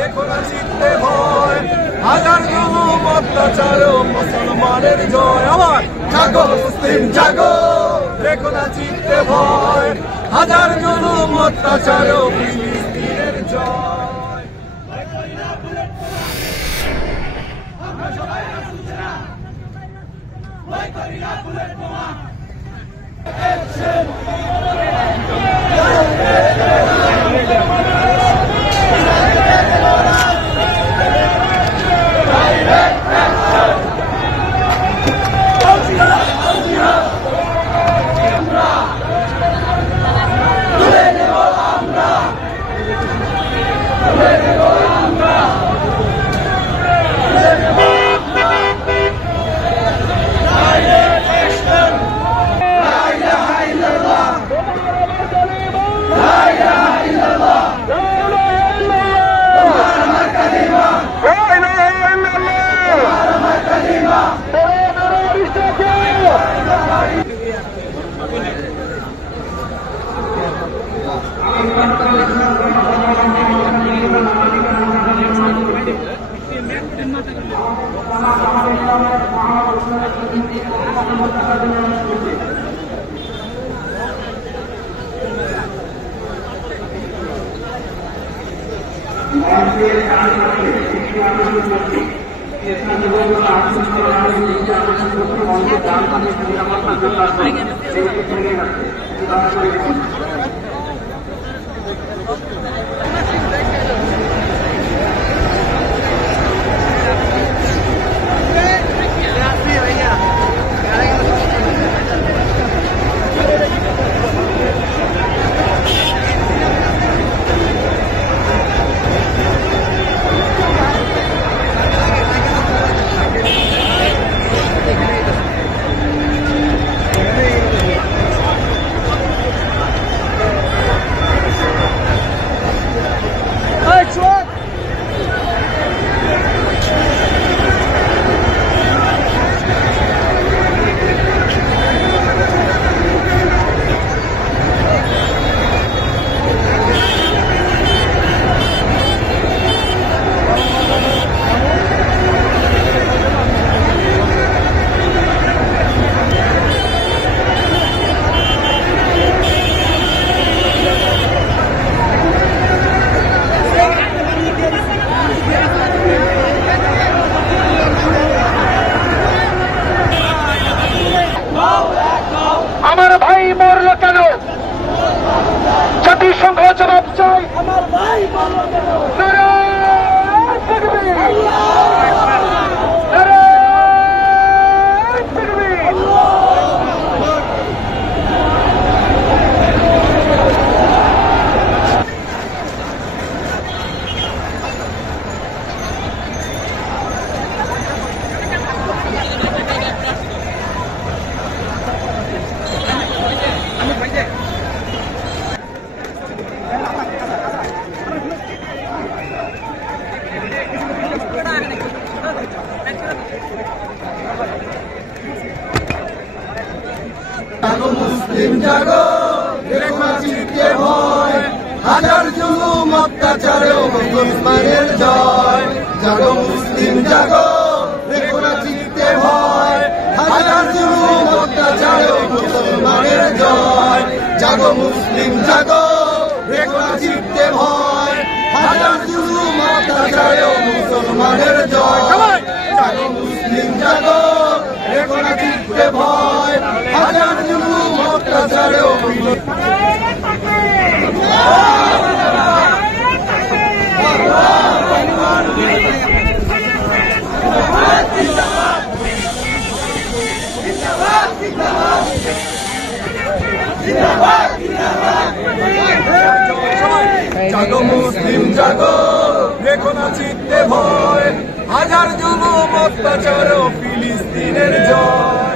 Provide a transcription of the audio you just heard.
রেখো না চিত্তে ভয়, হাজার জুলুম অত্যাচারেও মুসলমানের জয়। আবার জাগো মুসলিম জাগো, রেখো না চিত্তে ভয়, হাজার জুলুম অত্যাচারেও ফিলিস্তিনের জয়। আমার ভাই মরলো কেন? জাতিসংঘ জবাব চাই। আমার ভাই মরলো কেন? জাগো মুসলিম জাগো, রেখো না চিত্তে ভয়, হাজার জুলুম অত্যাচারেও মুসলমানের জয়। জাগো মুসলিম জাগো, রেখো না চিত্তে ভয়, হাজার জুলুম অত্যাচারেও মুসলমানের জয়। জাগো মুসলিম জাগো, রেখো না চিত্তে ভয়, হাজার জুলুম অত্যাচারেও মুসলমানের জয়। জাগো মুসলিম জাগো, রেখো না চিত্তে ভয়, হাজার জুলুম অত্যাচারেও জাগো মুসলিম জাগো, রেখো না চিত্তে ভয়, হাজার জুলুম অত্যাচারেও ফিলিস্তিনের জয়।